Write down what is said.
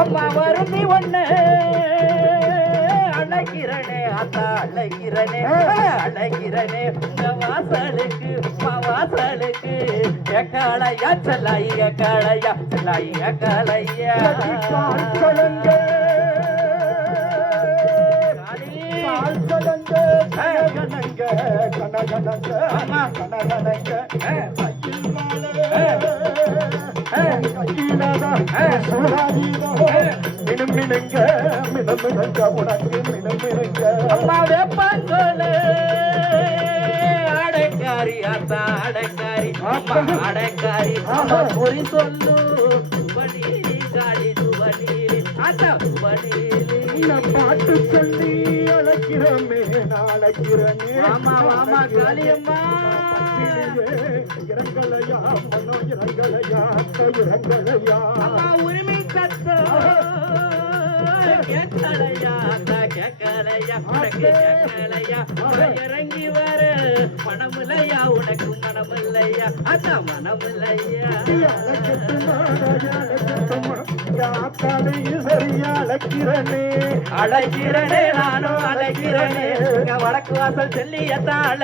அம்மா வருந்தி ஒண்ணு அழைக்கிறனே அத்தா அழைக்கிறனே அழைக்கிறனே உங்க வாசலுக்கு வாசலுக்கு எக்காளையா செல்லாயி எக்காளையா செல்லாயி எக்காளையா அடைக்காரி அத்தா அடைக்காரி அடைக்காரி பொறி சொல்லு பாட்டு சொல்லி அழைக்கிறமே அழைக்கிறனே காளியம்மா இரங்கலையா மனோ இரங்கலையா இரங்கலையா உரிமை சத்தம் கேட்கலையா கேட்கலையா கேட்கலையா இறங்கி வர மனமில்லையா உனக்கு மனமில்லையா அதான் மனமில்லையா சரியா அழைக்கிறனே அழைக்கிறனே நானும் அழைக்கிறனே வடக்கு வாசல் செல்லியத்தான்